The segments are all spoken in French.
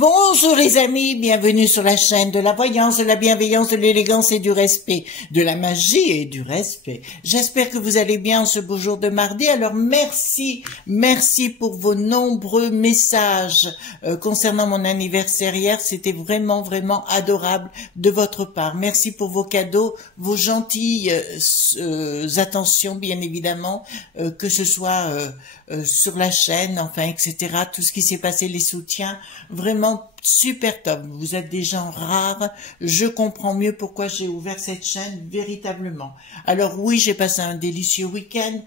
Bonjour les amis, bienvenue sur la chaîne de la voyance, de la bienveillance, de l'élégance et du respect, de la magie et du respect. J'espère que vous allez bien ce beau jour de mardi. Alors merci pour vos nombreux messages concernant mon anniversaire hier. C'était vraiment adorable de votre part. Merci pour vos cadeaux, vos gentilles attentions bien évidemment, que ce soit sur la chaîne, enfin etc. Tout ce qui s'est passé, les soutiens, vraiment super top. Vous êtes des gens rares. Je comprends mieux pourquoi j'ai ouvert cette chaîne véritablement. Alors oui, j'ai passé un délicieux week-end.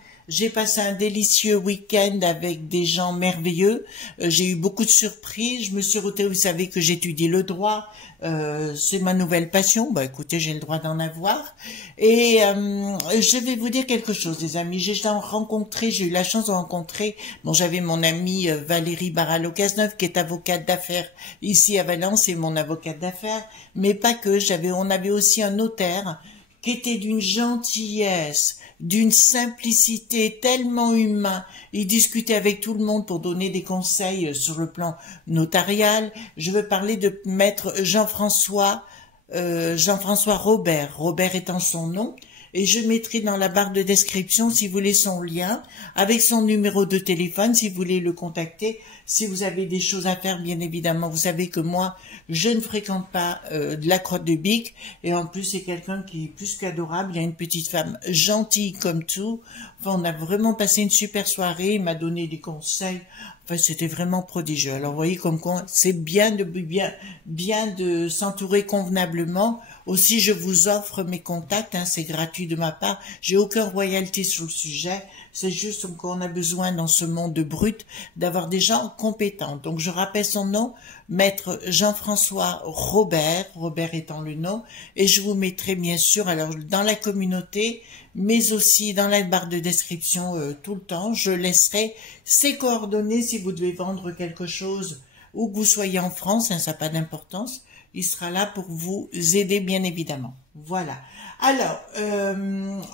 Avec des gens merveilleux. J'ai eu beaucoup de surprises. Je me suis retrouvée, vous savez que j'étudie le droit. C'est ma nouvelle passion. Bah écoutez, j'ai le droit d'en avoir. Et je vais vous dire quelque chose, les amis. J'ai eu la chance de rencontrer, bon, j'avais mon amie Valérie Baralo-Cazeneuve, qui est avocate d'affaires ici à Valence, c'est mon avocate d'affaires, mais pas que. On avait aussi un notaire qui était d'une gentillesse, d'une simplicité tellement humain. Il discutait avec tout le monde pour donner des conseils sur le plan notarial. Je veux parler de maître Jean-François Robert, Robert étant son nom. Et je mettrai dans la barre de description, si vous voulez, son lien, avec son numéro de téléphone, si vous voulez le contacter, si vous avez des choses à faire, bien évidemment. Vous savez que moi, je ne fréquente pas de la Croix de Bic, et en plus, c'est quelqu'un qui est plus qu'adorable. Il y a une petite femme gentille comme tout. Enfin, on a vraiment passé une super soirée. Il m'a donné des conseils. Enfin, c'était vraiment prodigieux. Alors, vous voyez comme quoi, c'est bien de s'entourer convenablement. Aussi, je vous offre mes contacts, hein, c'est gratuit de ma part. J'ai aucun royalty sur le sujet. C'est juste qu'on a besoin dans ce monde brut d'avoir des gens compétents. Donc, je rappelle son nom, maître Jean-François Robert, Robert étant le nom, et je vous mettrai bien sûr, alors dans la communauté, mais aussi dans la barre de description tout le temps, je laisserai ses coordonnées si vous devez vendre quelque chose ou que vous soyez en France, hein, ça n'a pas d'importance. Il sera là pour vous aider, bien évidemment. Voilà. Alors,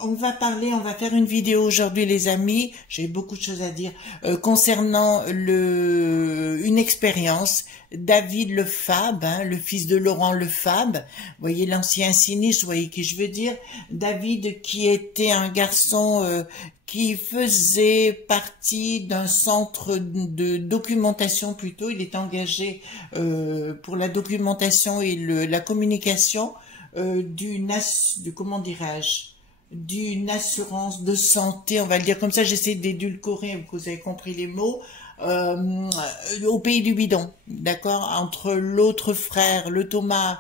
on va faire une vidéo aujourd'hui, les amis. J'ai beaucoup de choses à dire concernant une expérience. David Lefebvre, hein, le fils de Laurent Lefebvre. Vous voyez l'ancien sinistre, vous voyez qui je veux dire. David qui était un garçon qui faisait partie d'un centre de documentation plutôt. Il est engagé pour la documentation et la communication d'une assurance de santé, on va le dire comme ça, j'essaie d'édulcorer, vous avez compris les mots, au pays du bidon, d'accord, entre l'autre frère, le Thomas,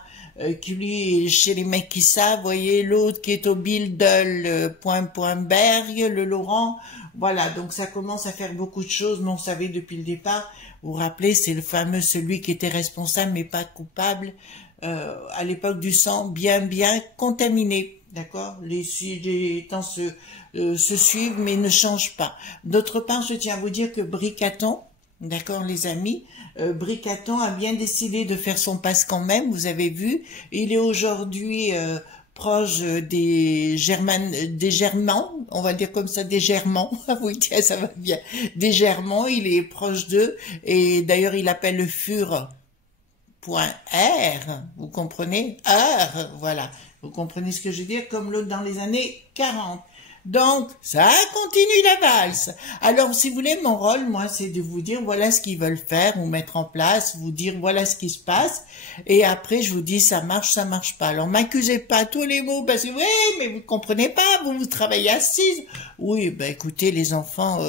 qui lui est chez les mecs qui savent, voyez, l'autre qui est au Bildel, Berg, le Laurent, voilà, donc ça commence à faire beaucoup de choses, mais on savait depuis le départ, vous vous rappelez, c'est le fameux, celui qui était responsable mais pas coupable, à l'époque du sang, bien contaminé, d'accord, les temps se suivent mais ne changent pas. D'autre part, je tiens à vous dire que Bricaton, d'accord les amis, Bricaton a bien décidé de faire son passe quand même, vous avez vu, il est aujourd'hui proche des Germans, on va dire comme ça, des Germans, oui tiens ça va bien, des Germans, il est proche d'eux, et d'ailleurs il appelle le FUR .R, vous comprenez, R, voilà, vous comprenez ce que je veux dire, comme l'autre dans les années 40. Donc, ça continue la valse. Alors, si vous voulez, mon rôle, moi, c'est de vous dire, voilà ce qu'ils veulent faire, ou mettre en place, vous dire, voilà ce qui se passe, et après, je vous dis, ça marche pas. Alors, m'accusez pas tous les mots, parce que, oui, mais vous comprenez pas, vous travaillez assise. Oui, ben, écoutez, les enfants,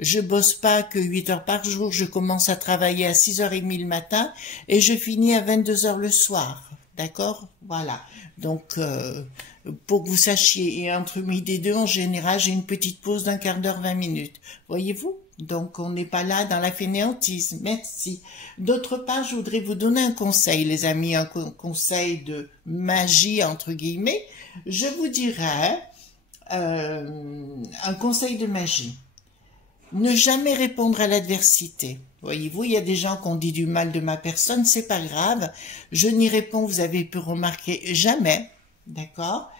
je bosse pas que 8 heures par jour, je commence à travailler à 6h30 le matin, et je finis à 22h le soir. D'accord? Voilà. Donc, pour que vous sachiez, et entre midi et 2, en général, j'ai une petite pause d'un quart d'heure, 20 minutes. Voyez-vous? Donc, on n'est pas là dans la fainéantise. Merci. D'autre part, je voudrais vous donner un conseil, les amis, un conseil de magie, entre guillemets. Je vous dirais un conseil de magie. Ne jamais répondre à l'adversité. Voyez-vous, il y a des gens qui ont dit du mal de ma personne, c'est pas grave. Je n'y réponds, vous avez pu remarquer, jamais. D'accord?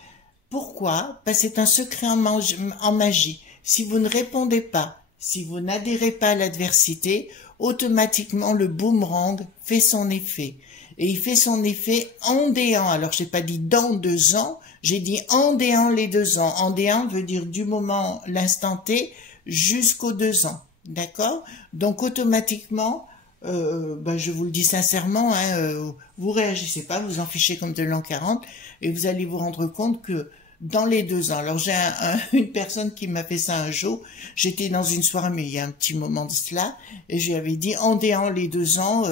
Pourquoi? Parce que c'est un secret en magie. Si vous ne répondez pas Si vous n'adhérez pas à l'adversité, automatiquement le boomerang fait son effet. Et il fait son effet en déant. Alors, j'ai pas dit dans 2 ans, j'ai dit en déant les 2 ans. En déant veut dire du moment, l'instant T, jusqu'aux 2 ans. D'accord? Donc, automatiquement, je vous le dis sincèrement, vous réagissez pas, vous en fichez comme de l'an 40, et vous allez vous rendre compte que dans les 2 ans, alors j'ai une personne qui m'a fait ça un jour, j'étais dans une soirée, mais il y a un petit moment de cela, et je lui avais dit, en déant les 2 ans,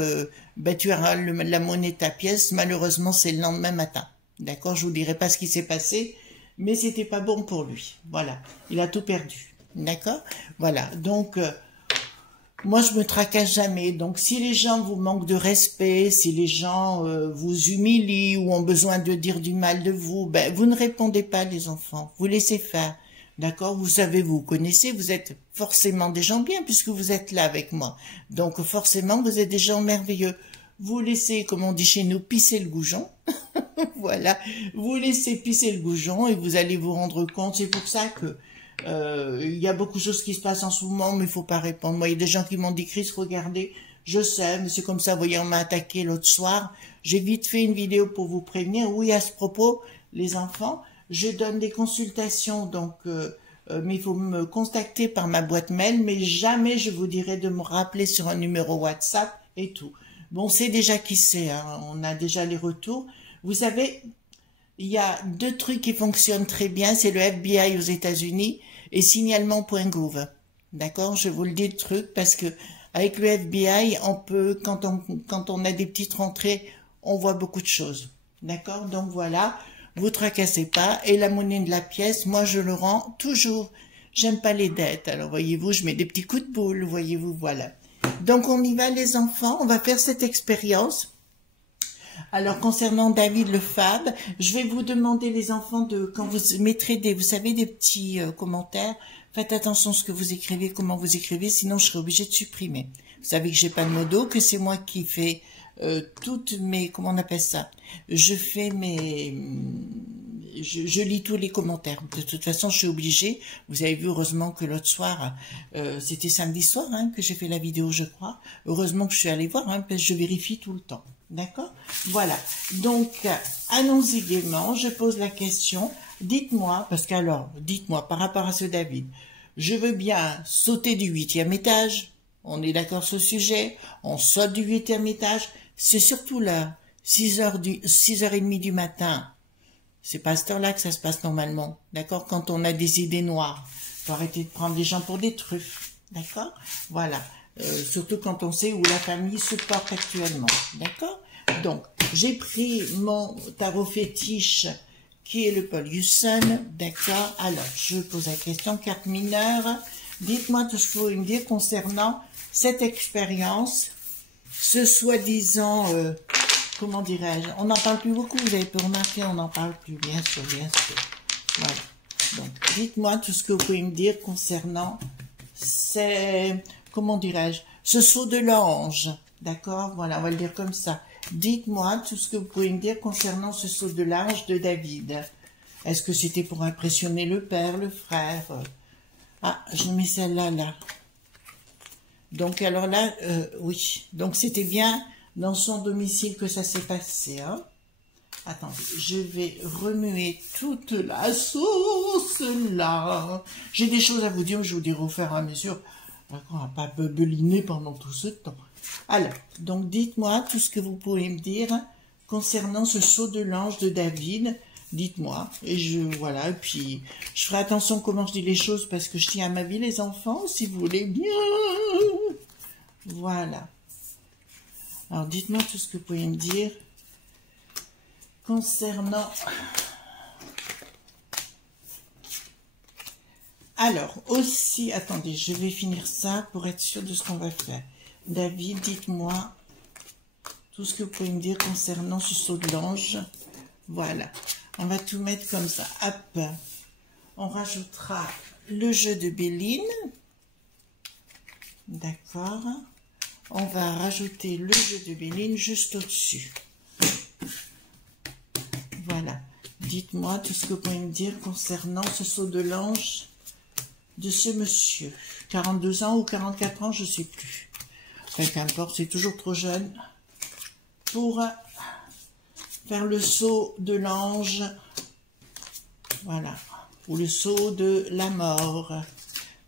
tu auras la monnaie de ta pièce, malheureusement c'est le lendemain matin. D'accord, je vous dirai pas ce qui s'est passé, mais c'était pas bon pour lui. Voilà, il a tout perdu. D'accord, voilà, donc... moi, je me tracasse jamais. Donc, si les gens vous manquent de respect, si les gens vous humilient ou ont besoin de dire du mal de vous, ben, vous ne répondez pas, les enfants. Vous laissez faire. D'accord? Vous savez, vous connaissez, vous êtes forcément des gens bien puisque vous êtes là avec moi. Donc, forcément, vous êtes des gens merveilleux. Vous laissez, comme on dit chez nous, pisser le goujon. Voilà. Vous laissez pisser le goujon et vous allez vous rendre compte. C'est pour ça que il y a beaucoup de choses qui se passent en ce moment, mais il faut pas répondre. Moi, il y a des gens qui m'ont dit, Chris, regardez, je sais, mais c'est comme ça, vous voyez, on m'a attaqué l'autre soir. J'ai vite fait une vidéo pour vous prévenir. Oui, à ce propos, les enfants, je donne des consultations, donc, mais il faut me contacter par ma boîte mail, mais jamais je vous dirai de me rappeler sur un numéro WhatsApp et tout. Bon, c'est déjà qui c'est, hein, on a déjà les retours. Vous savez, il y a 2 trucs qui fonctionnent très bien, c'est le FBI aux États-Unis et signalement.gouv. D'accord? Je vous le dis le truc parce que avec le FBI, on peut, quand on a des petites rentrées, on voit beaucoup de choses. D'accord? Donc voilà, vous tracassez pas. Et la monnaie de la pièce, moi je le rends toujours. J'aime pas les dettes. Alors voyez-vous, je mets des petits coups de boule, voyez-vous, voilà. Donc on y va les enfants, on va faire cette expérience. Alors, concernant David le Fab, je vais vous demander, les enfants, quand vous mettrez vous savez, des petits commentaires, faites attention à ce que vous écrivez, comment vous écrivez, sinon je serai obligée de supprimer. Vous savez que j'ai pas de modo, que c'est moi qui fais toutes mes, comment on appelle ça? Je fais je lis tous les commentaires. De toute façon, je suis obligée. Vous avez vu, heureusement que l'autre soir, c'était samedi soir hein, que j'ai fait la vidéo, je crois. Heureusement que je suis allée voir, hein, parce que je vérifie tout le temps. D'accord? Voilà. Donc, allons-y gaiement. Je pose la question. Dites-moi, parce qu'alors, dites-moi, par rapport à ce David, je veux bien sauter du 8e étage. On est d'accord sur ce sujet. On saute du 8e étage. C'est surtout là, 6h30 du matin. C'est pas à cette heure-là que ça se passe normalement. D'accord? Quand on a des idées noires. Faut arrêter de prendre les gens pour des truffes. D'accord? Voilà. Surtout quand on sait où la famille se porte actuellement. D'accord? Donc, j'ai pris mon tarot fétiche qui est le Paul Husson. D'accord? Alors, je pose la question, carte mineure. Dites-moi tout ce que vous voulez me dire concernant cette expérience, ce soi-disant, comment dirais-je, on n'en parle plus beaucoup, vous avez pu remarquer, on n'en parle plus, bien sûr, bien sûr. Voilà. Donc, dites-moi tout ce que vous pouvez me dire concernant comment dirais-je, ce saut de l'ange, d'accord? Voilà, on va le dire comme ça. Dites-moi tout ce que vous pouvez me dire concernant ce saut de l'ange de David. Est-ce que c'était pour impressionner le père, le frère? Ah, je mets celle-là, là. Donc, alors là, oui. Donc, c'était bien dans son domicile que ça s'est passé, hein? Attendez, je vais remuer toute la sauce, là. J'ai des choses à vous dire, je vous dirai au fur et à mesure. On va pas bebeliner pendant tout ce temps. Alors, donc dites-moi tout ce que vous pouvez me dire concernant ce saut de l'ange de David. Dites-moi. Et voilà, et puis je ferai attention comment je dis les choses parce que je tiens à ma vie, les enfants, si vous voulez bien. Voilà. Alors, dites-moi tout ce que vous pouvez me dire concernant... Alors, aussi, attendez, je vais finir ça pour être sûr de ce qu'on va faire. David, dites-moi tout ce que vous pouvez me dire concernant ce saut de l'ange. Voilà, on va tout mettre comme ça. Hop, on rajoutera le jeu de Béline. D'accord. On va rajouter le jeu de Béline juste au-dessus. Voilà. Dites-moi tout ce que vous pouvez me dire concernant ce saut de l'ange de ce monsieur. 42 ans ou 44 ans, je sais plus. Enfin, qu'importe, c'est toujours trop jeune pour faire le sceau de l'ange. Voilà. Ou le sceau de la mort.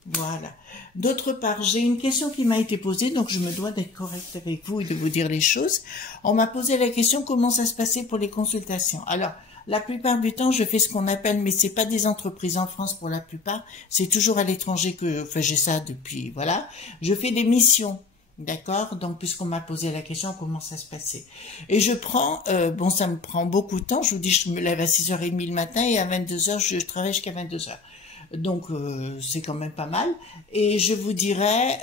Voilà. D'autre part, j'ai une question qui m'a été posée, donc je me dois d'être correcte avec vous et de vous dire les choses. On m'a posé la question comment ça se passait pour les consultations. Alors, la plupart du temps, je fais ce qu'on appelle, mais c'est pas des entreprises en France pour la plupart, c'est toujours à l'étranger que, enfin, j'ai ça depuis, voilà. Je fais des missions. D'accord? Donc, puisqu'on m'a posé la question, comment ça se passait? Et je prends, bon, ça me prend beaucoup de temps. Je vous dis, je me lève à 6h30 le matin et à 22h, je travaille jusqu'à 22h. Donc, c'est quand même pas mal. Et je vous dirais,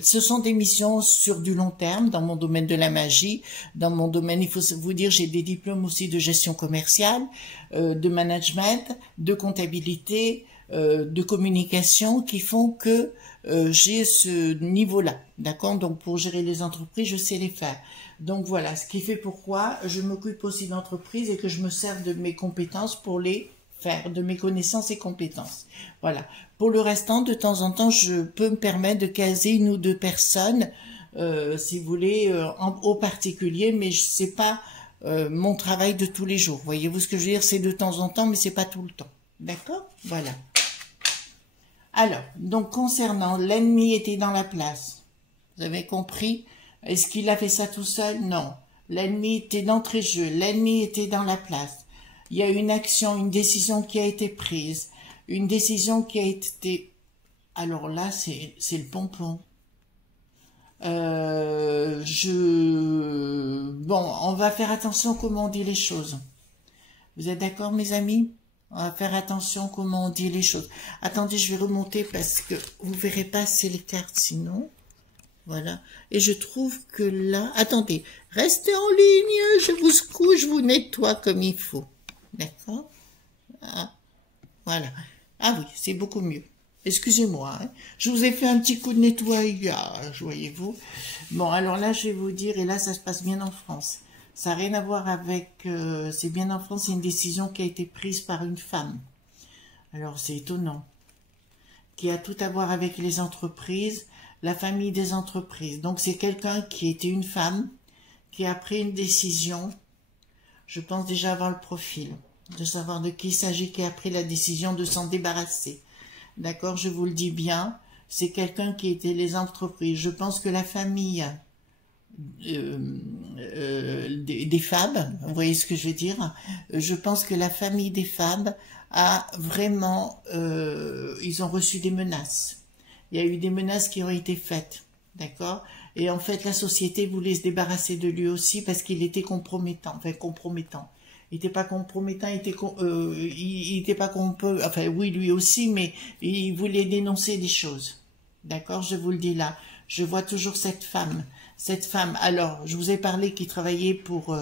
ce sont des missions sur du long terme dans mon domaine de la magie. Dans mon domaine, il faut vous dire, j'ai des diplômes aussi de gestion commerciale, de management, de comptabilité, de communication qui font que j'ai ce niveau-là, d'accord? Donc, pour gérer les entreprises, je sais les faire. Donc, voilà, ce qui fait pourquoi je m'occupe aussi d'entreprises et que je me sers de mes compétences pour les faire, de mes connaissances et compétences. Voilà. Pour le restant, de temps en temps, je peux me permettre de caser une ou deux personnes, si vous voulez, au particulier, mais c'est pas mon travail de tous les jours. Voyez-vous ce que je veux dire? C'est de temps en temps, mais c'est pas tout le temps. D'accord? Voilà. Alors, donc concernant l'ennemi était dans la place, vous avez compris? Est-ce qu'il a fait ça tout seul? Non. L'ennemi était d'entrée de jeu, l'ennemi était dans la place. Il y a une action, une décision qui a été prise, une décision qui a été... Alors là, c'est le pompon. Bon, on va faire attention comment on dit les choses. Vous êtes d'accord, mes amis? On va faire attention comment on dit les choses. Attendez, je vais remonter parce que vous verrez pas assez les cartes sinon. Voilà. Et je trouve que là... Attendez, restez en ligne, je vous secoue, je vous nettoie comme il faut. D'accord? Ah, voilà. Ah oui, c'est beaucoup mieux. Excusez-moi, hein. Je vous ai fait un petit coup de nettoyage, voyez-vous. Bon, alors là, je vais vous dire, et là, ça se passe bien en France. Ça n'a rien à voir avec... c'est bien en France, c'est une décision qui a été prise par une femme. Alors, c'est étonnant. Qui a tout à voir avec les entreprises, la famille des entreprises. Donc, c'est quelqu'un qui était une femme, qui a pris une décision, je pense déjà avoir le profil, de savoir de qui il s'agit, qui a pris la décision de s'en débarrasser. D'accord, je vous le dis bien, c'est quelqu'un qui était les entreprises. Je pense que la famille... des femmes, vous voyez ce que je veux dire, je pense que la famille des femmes a vraiment, ils ont reçu des menaces. Il y a eu des menaces qui ont été faites, d'accord? Et en fait, la société voulait se débarrasser de lui aussi parce qu'il était compromettant, enfin compromettant. Il n'était pas compromettant, il était pas enfin oui lui aussi, mais il voulait dénoncer des choses, d'accord? Je vous le dis là, je vois toujours cette femme. Cette femme, alors, je vous ai parlé qui travaillait pour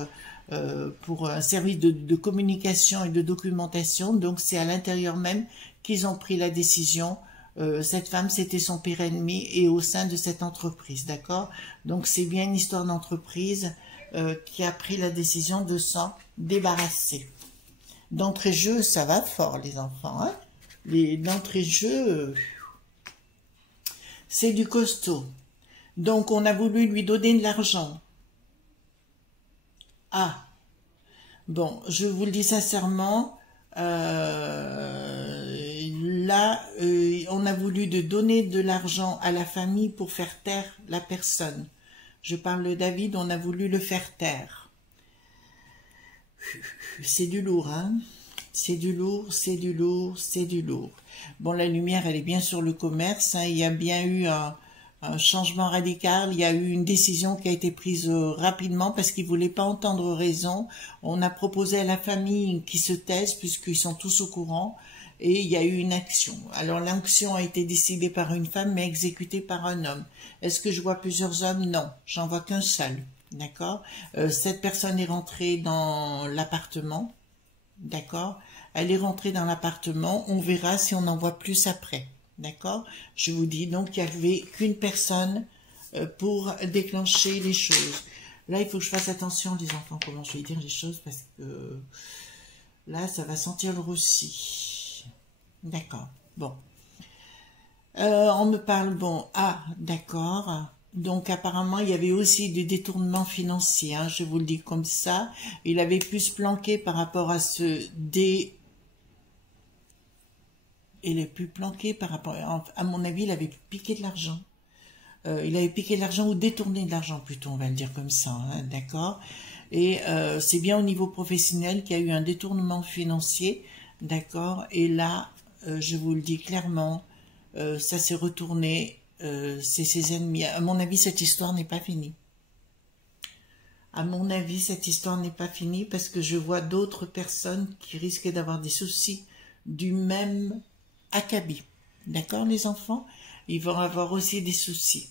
un service de communication et de documentation, donc c'est à l'intérieur même qu'ils ont pris la décision. Cette femme, c'était son pire ennemi et au sein de cette entreprise, d'accord? Donc c'est bien une histoire d'entreprise qui a pris la décision de s'en débarrasser. D'entrée de jeu, ça va fort les enfants, hein? D'entrée de jeu, c'est du costaud. Donc, on a voulu lui donner de l'argent. Ah, bon, je vous le dis sincèrement, là, on a voulu donner de l'argent à la famille pour faire taire la personne. Je parle de David, on a voulu le faire taire. C'est du lourd, hein? C'est du lourd, c'est du lourd, c'est du lourd. Bon, la lumière, elle est bien sur le commerce, hein, il y a bien eu un changement radical, il y a eu une décision qui a été prise rapidement parce qu'ils ne voulaient pas entendre raison. On a proposé à la famille qu'ils se taisent puisqu'ils sont tous au courant et il y a eu une action. Alors l'action a été décidée par une femme mais exécutée par un homme. Est-ce que je vois plusieurs hommes? Non, j'en vois qu'un seul. D'accord? Cette personne est rentrée dans l'appartement. D'accord? Elle est rentrée dans l'appartement. On verra si on en voit plus après. D'accord? Je vous dis donc qu'il n'y avait qu'une personne pour déclencher les choses. Là, il faut que je fasse attention, les enfants, comment je vais dire les choses, parce que là, ça va sentir le roussi. D'accord. Bon. On me parle, bon, ah, d'accord. Donc apparemment, il y avait aussi du détournement financier, hein, je vous le dis comme ça. Il avait pu se planquer par rapport à il a pu planquer par rapport, à mon avis, il avait piqué de l'argent. Il avait piqué de l'argent ou détourné de l'argent plutôt, on va le dire comme ça, hein, d'accord. Et c'est bien au niveau professionnel qu'il y a eu un détournement financier, d'accord. Et là, je vous le dis clairement, ça s'est retourné, c'est ses ennemis. À mon avis, cette histoire n'est pas finie. À mon avis, cette histoire n'est pas finie parce que je vois d'autres personnes qui risquent d'avoir des soucis du même acabit. D'accord, les enfants? Ils vont avoir aussi des soucis.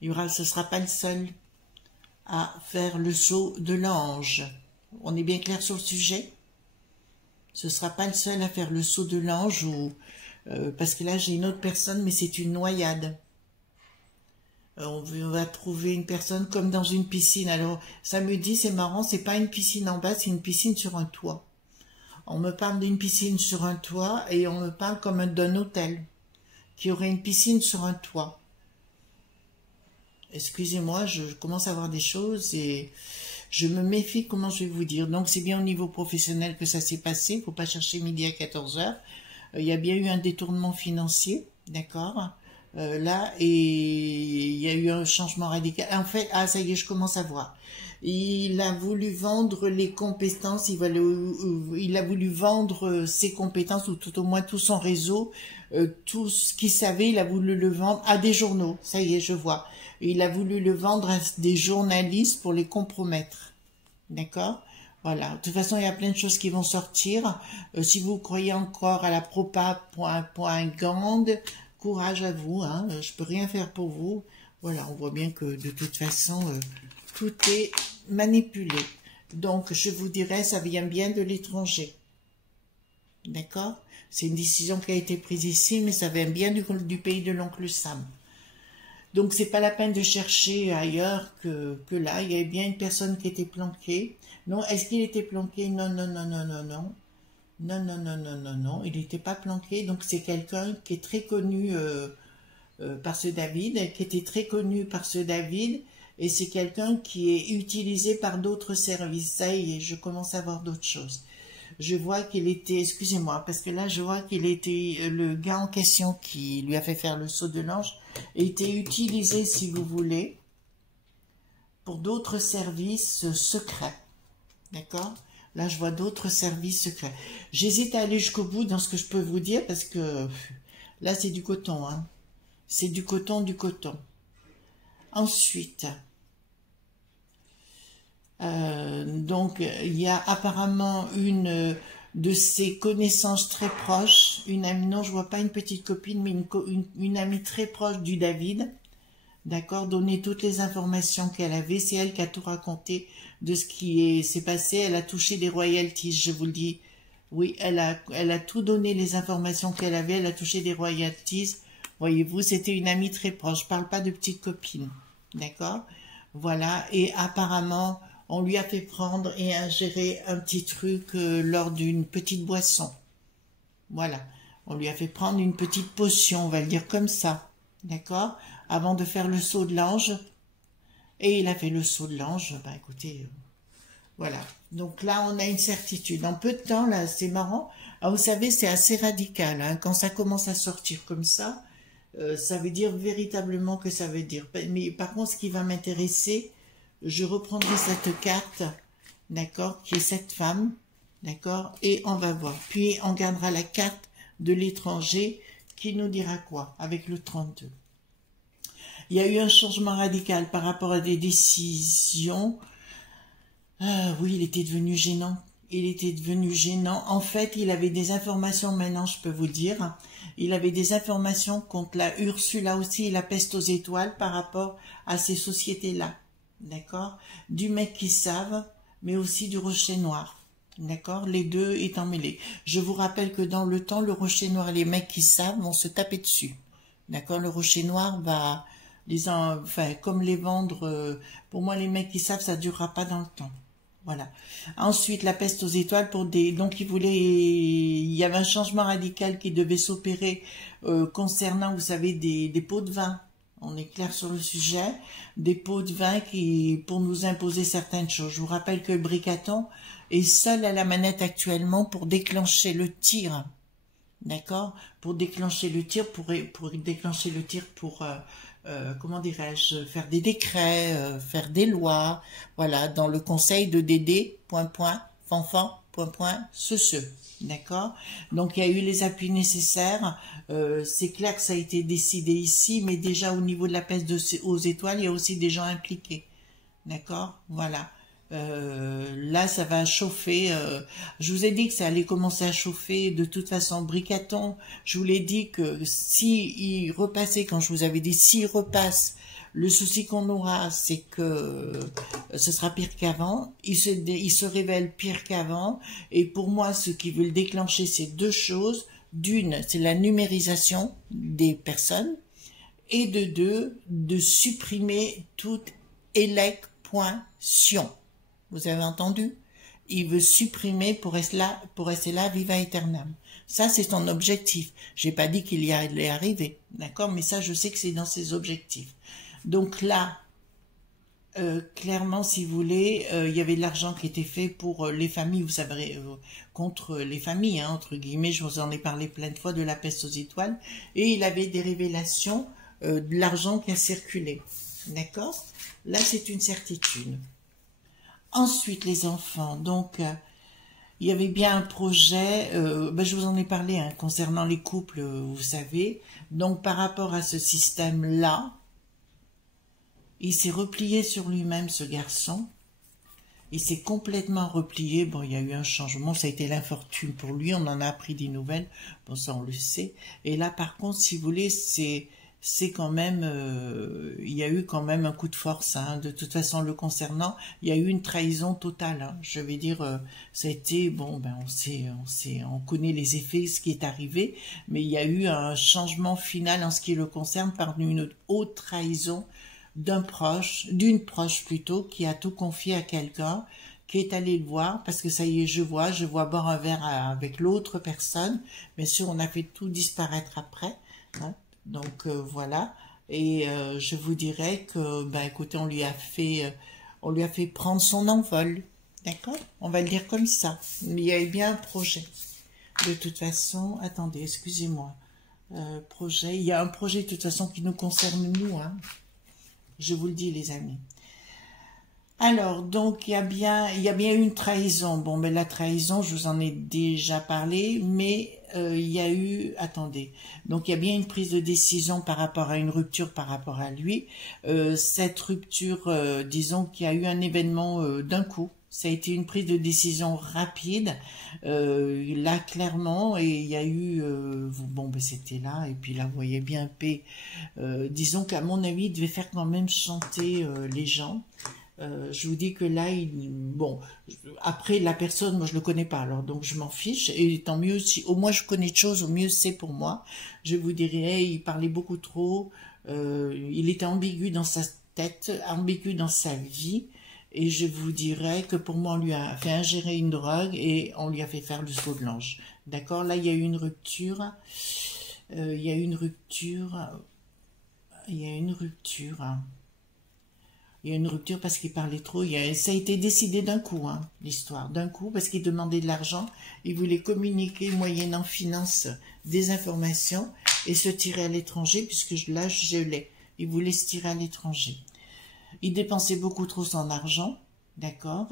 Ce ne sera pas le seul à faire le saut de l'ange. On est bien clair sur le sujet? Ce ne sera pas le seul à faire le saut de l'ange ou parce que là j'ai une autre personne, mais c'est une noyade. On va trouver une personne comme dans une piscine. Alors ça me dit, c'est marrant, c'est pas une piscine en bas, c'est une piscine sur un toit. On me parle d'une piscine sur un toit et on me parle comme d'un hôtel qui aurait une piscine sur un toit. Excusez-moi, je commence à voir des choses et je me méfie, comment je vais vous dire. Donc c'est bien au niveau professionnel que ça s'est passé, il ne faut pas chercher midi à 14 heures. Il y a bien eu un détournement financier, d'accord, là, et il y a eu un changement radical. En fait, ah ça y est, je commence à voir. Il a voulu vendre les compétences, il a voulu vendre ses compétences, ou tout au moins tout son réseau, tout ce qu'il savait, il a voulu le vendre à des journaux, ça y est, je vois. Il a voulu le vendre à des journalistes pour les compromettre, d'accord? Voilà, de toute façon, il y a plein de choses qui vont sortir. Si vous croyez encore à la propagande, courage à vous, hein, je peux rien faire pour vous. Voilà, on voit bien que de toute façon, tout est manipulé. Donc, je vous dirais, ça vient bien de l'étranger. D'accord? C'est une décision qui a été prise ici, mais ça vient bien du pays de l'oncle Sam. Donc, c'est pas la peine de chercher ailleurs que là. Il y avait bien une personne qui était planquée. Non, est-ce qu'il était planqué? Non, non, non, non, non, non. Non, non, non, non, non, non. Il n'était pas planqué. Donc, c'est quelqu'un qui est très connu par ce David, qui était très connu par ce David. Et c'est quelqu'un qui est utilisé par d'autres services. Ça y est, je commence à voir d'autres choses. Je vois qu'il était, excusez-moi, parce que là, je vois qu'il était, le gars en question qui lui a fait faire le saut de l'ange, était utilisé, si vous voulez, pour d'autres services secrets. D'accord? Là, je vois d'autres services secrets. J'hésite à aller jusqu'au bout dans ce que je peux vous dire, parce que là, c'est du coton, hein. C'est du coton, du coton. Ensuite, donc, il y a apparemment une de ses connaissances très proches, une amie, non, je vois pas une petite copine, mais une amie très proche du David, d'accord, donner toutes les informations qu'elle avait, c'est elle qui a tout raconté de ce qui s'est passé, elle a touché des royalties, je vous le dis, oui, elle a tout donné les informations qu'elle avait, elle a touché des royalties, voyez-vous, c'était une amie très proche, je parle pas de petite copine, d'accord, voilà, et apparemment, on lui a fait prendre et ingérer un petit truc lors d'une petite boisson. Voilà. On lui a fait prendre une petite potion, on va le dire comme ça. D'accord? Avant de faire le saut de l'ange. Et il a fait le saut de l'ange. Ben écoutez, voilà. Donc là, on a une certitude. En peu de temps, là, c'est marrant. Alors, vous savez, c'est assez radical. Hein. Quand ça commence à sortir comme ça veut dire véritablement que ça veut dire. Mais par contre, ce qui va m'intéresser, je reprendrai cette carte, d'accord, qui est cette femme, d'accord, et on va voir. Puis, on gardera la carte de l'étranger qui nous dira quoi, avec le 32. Il y a eu un changement radical par rapport à des décisions. Ah, oui, il était devenu gênant. Il était devenu gênant. En fait, il avait des informations, maintenant je peux vous dire, il avait des informations contre la Ursula aussi et la peste aux étoiles par rapport à ces sociétés-là. D'accord, du mec qui savent, mais aussi du rocher noir, d'accord, les deux étant mêlés. Je vous rappelle que dans le temps, le rocher noir et les mecs qui savent vont se taper dessus, d'accord, le rocher noir va, enfin, comme les vendre, pour moi les mecs qui savent, ça durera pas dans le temps, Voilà. Ensuite, la peste aux étoiles pour des... Donc, il y avait un changement radical qui devait s'opérer concernant, vous savez, des pots de vin. On est clair sur le sujet. Des pots de vin pour nous imposer certaines choses. Je vous rappelle que Bricaton est seul à la manette actuellement pour déclencher le tir. D'accord? Pour déclencher le tir, pour déclencher le tir pour... comment dirais-je, faire des décrets, faire des lois, voilà, dans le conseil de Dédé, fanfan, ce. D'accord? Donc, il y a eu les appuis nécessaires. C'est clair que ça a été décidé ici, mais déjà au niveau de la peste aux étoiles, il y a aussi des gens impliqués. D'accord? Voilà. Là, ça va chauffer. Je vous ai dit que ça allait commencer à chauffer. De toute façon, Bricaton, je vous l'ai dit que s'il repassait, quand je vous avais dit s'il repasse, le souci qu'on aura, c'est que ce sera pire qu'avant. Il se révèle pire qu'avant. Et pour moi, ce qui veut le déclencher, c'est deux choses. D'une, c'est la numérisation des personnes. Et de deux, de supprimer toute élecpointion. Vous avez entendu? Il veut supprimer pour rester là viva aeternam. Ça, c'est son objectif. J'ai pas dit qu'il y allait arriver, d'accord? Mais ça, je sais que c'est dans ses objectifs. Donc là, clairement, si vous voulez, il y avait de l'argent qui était fait pour les familles, vous savez, contre les familles, hein, entre guillemets, je vous en ai parlé plein de fois de la peste aux étoiles, et il avait des révélations de l'argent qui a circulé, d'accord? Là, c'est une certitude. Ensuite, les enfants, donc, il y avait bien un projet, je vous en ai parlé, hein, concernant les couples, vous savez. Donc, par rapport à ce système-là, il s'est replié sur lui-même, ce garçon. Il s'est complètement replié. Bon, il y a eu un changement, ça a été l'infortune pour lui, on en a appris des nouvelles. Bon, ça, on le sait. Et là, par contre, si vous voulez, c'est quand même, il y a eu quand même un coup de force, hein. De toute façon, le concernant, il y a eu une trahison totale, hein. Je vais dire, ça a été, bon, on connaît les effets, ce qui est arrivé, mais il y a eu un changement final en ce qui le concerne par une haute trahison d'une proche plutôt, qui a tout confié à quelqu'un, qui est allé le voir, parce que ça y est, je vois boire un verre avec l'autre personne. Bien sûr, on a fait tout disparaître après, hein. Donc voilà, et je vous dirais que, écoutez, on lui a fait prendre son envol, d'accord? On va le dire comme ça. Mais il y avait bien un projet. De toute façon, attendez, excusez-moi. Il y a un projet de toute façon qui nous concerne nous, hein. Je vous le dis, les amis. Alors, donc, il y a bien eu une trahison. Bon, mais la trahison, je vous en ai déjà parlé, mais il y a eu... Attendez. Donc, il y a bien une prise de décision par rapport à une rupture par rapport à lui. Cette rupture, disons qu'il y a eu un événement d'un coup. Ça a été une prise de décision rapide. Là, clairement, et il y a eu... c'était là, et puis là, vous voyez bien P. Disons qu'à mon avis, il devait faire quand même chanter les gens. Je vous dis que là, après la personne, moi je le connais pas, alors donc je m'en fiche, et tant mieux, si au moins je connais de choses, au mieux c'est pour moi. Je vous dirais, il parlait beaucoup trop, il était ambigu dans sa tête, ambigu dans sa vie, et je vous dirais que pour moi, on lui a fait ingérer une drogue, et on lui a fait faire le saut de l'ange. D'accord? Là, il y a eu une rupture, il y a une rupture parce qu'il parlait trop. Ça a été décidé d'un coup, hein, l'histoire. D'un coup, parce qu'il demandait de l'argent. Il voulait communiquer, moyennant finance, des informations et se tirer à l'étranger, puisque là, je l'ai. Il voulait se tirer à l'étranger. Il dépensait beaucoup trop son argent, d'accord?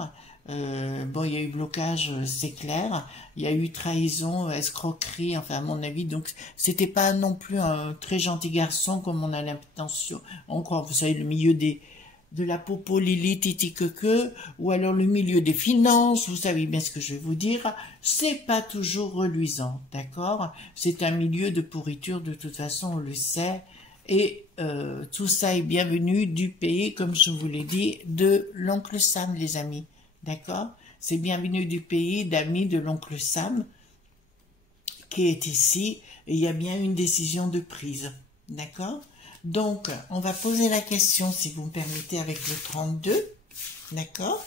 Il y a eu blocage, c'est clair. Il y a eu trahison, escroquerie, enfin, à mon avis. Donc, c'était pas non plus un très gentil garçon, comme on a l'intention. On croit, vous savez, le milieu de la popo lili titi que, ou alors le milieu des finances, vous savez bien ce que je vais vous dire, c'est pas toujours reluisant, d'accord? C'est un milieu de pourriture, de toute façon, on le sait, et tout ça est bienvenu du pays, comme je vous l'ai dit, de l'oncle Sam, les amis, d'accord? C'est bienvenu du pays d'amis de l'oncle Sam, qui est ici, et il y a bien une décision de prise, d'accord? Donc, on va poser la question, si vous me permettez, avec le 32, d'accord?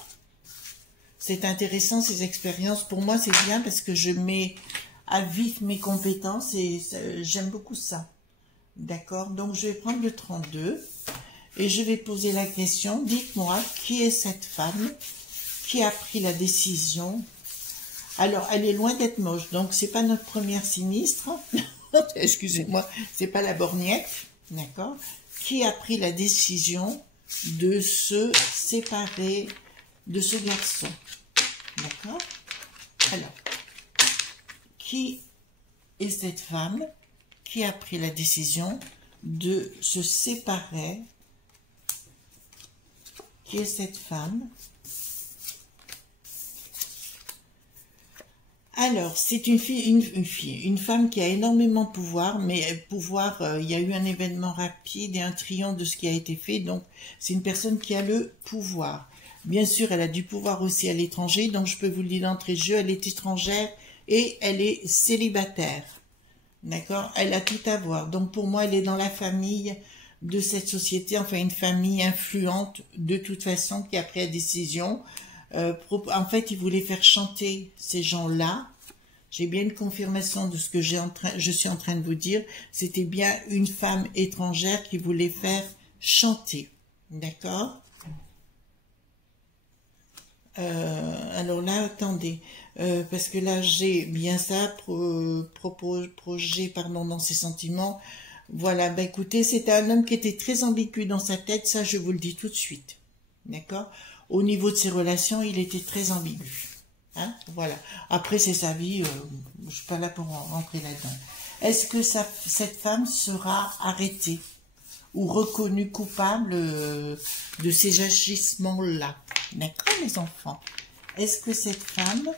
c'est intéressant ces expériences. Pour moi, c'est bien parce que je mets à vif mes compétences et j'aime beaucoup ça. D'accord? Donc, je vais prendre le 32 et je vais poser la question. Dites-moi, qui est cette femme qui a pris la décision? Alors, elle est loin d'être moche, donc c'est pas notre première sinistre. Excusez-moi, c'est pas la borgnette. D'accord? Qui a pris la décision de se séparer de ce garçon? D'accord? Alors, qui est cette femme qui a pris la décision de se séparer? Qui est cette femme? Alors, c'est une femme qui a énormément de pouvoir, mais pouvoir, il y a eu un événement rapide et un triomphe de ce qui a été fait, donc c'est une personne qui a le pouvoir. Bien sûr, elle a du pouvoir aussi à l'étranger, donc je peux vous le dire d'entrée de jeu, elle est étrangère et elle est célibataire. D'accord? Elle a tout à voir. Donc pour moi, elle est dans la famille de cette société, enfin une famille influente de toute façon qui a pris la décision. En fait, il voulait faire chanter ces gens-là. J'ai bien une confirmation de ce que je suis en train de vous dire. C'était bien une femme étrangère qui voulait faire chanter. D'accord? Alors là, attendez. Parce que là, j'ai bien ça, projet, pardon, dans ses sentiments. Voilà, ben écoutez, c'était un homme qui était très ambigu dans sa tête, ça je vous le dis tout de suite. D'accord? Au niveau de ses relations, il était très ambigu. Hein? Voilà. Après, c'est sa vie, je suis pas là pour rentrer là-dedans. Est-ce que cette femme sera arrêtée ou reconnue coupable de ces agissements-là? D'accord, mes enfants? Est-ce que cette femme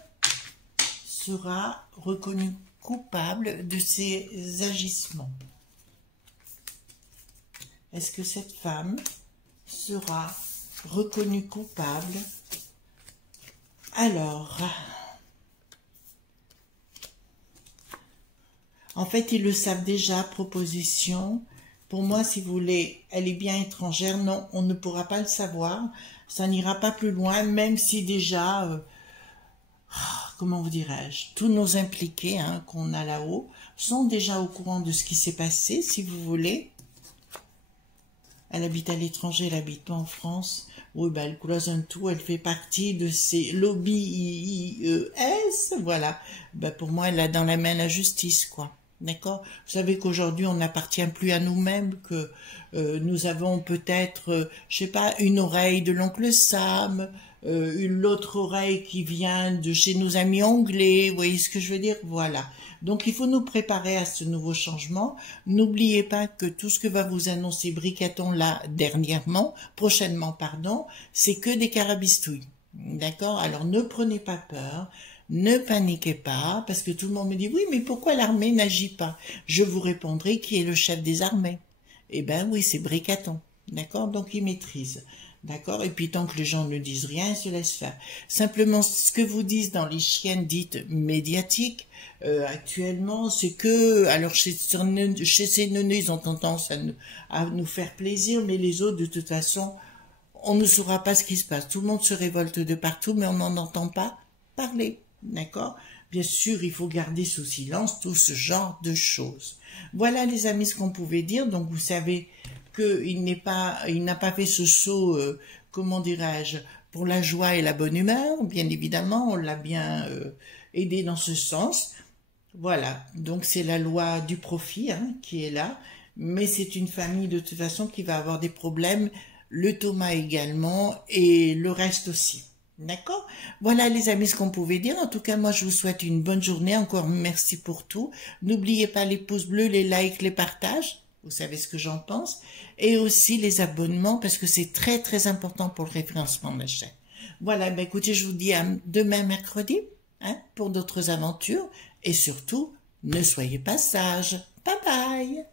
sera reconnue coupable de ces agissements? Est-ce que cette femme sera reconnue coupable? Alors, en fait, ils le savent déjà, proposition. Pour moi, si vous voulez, elle est bien étrangère. Non, on ne pourra pas le savoir. Ça n'ira pas plus loin, même si déjà, comment vous dirais-je, tous nos impliqués qu'on a là-haut sont déjà au courant de ce qui s'est passé, si vous voulez. Elle habite à l'étranger, elle habite pas en France. Oui, ben, elle cloisonne tout, elle fait partie de ces lobbies IES, voilà. Ben, pour moi, elle a dans la main la justice, quoi. D'accord? Vous savez qu'aujourd'hui, on n'appartient plus à nous-mêmes, que nous avons peut-être, je sais pas, une oreille de l'oncle Sam, l'autre oreille qui vient de chez nos amis anglais, vous voyez ce que je veux dire? Voilà. Donc, il faut nous préparer à ce nouveau changement. N'oubliez pas que tout ce que va vous annoncer Bricaton là, prochainement, pardon, c'est que des carabistouilles. D'accord? Alors, ne prenez pas peur. Ne paniquez pas, parce que tout le monde me dit, oui, mais pourquoi l'armée n'agit pas? Je vous répondrai qui est le chef des armées. Eh ben oui, c'est Bricaton. D'accord? Donc, il maîtrise. D'accord? Et puis, tant que les gens ne disent rien, ils se laissent faire. Simplement, ce que vous disent dans les chiennes dites médiatiques, actuellement, c'est que, alors chez ces neuneux, ils ont tendance à nous faire plaisir, mais les autres, de toute façon, on ne saura pas ce qui se passe. Tout le monde se révolte de partout, mais on n'en entend pas parler. D'accord? Bien sûr, il faut garder sous silence tout ce genre de choses. Voilà, les amis, ce qu'on pouvait dire. Donc, vous savez qu'il n'a pas fait ce saut, comment dirais-je, pour la joie et la bonne humeur. Bien évidemment, on l'a bien aidé dans ce sens. Voilà, donc c'est la loi du profit qui est là. Mais c'est une famille de toute façon qui va avoir des problèmes. Le Thomas également et le reste aussi. D'accord? Voilà les amis ce qu'on pouvait dire. En tout cas, moi je vous souhaite une bonne journée. Encore merci pour tout. N'oubliez pas les pouces bleus, les likes, les partages. Vous savez ce que j'en pense. Et aussi les abonnements parce que c'est très très important pour le référencement de la chaîne. Voilà, ben écoutez, je vous dis à demain mercredi pour d'autres aventures. Et surtout, ne soyez pas sages. Bye bye!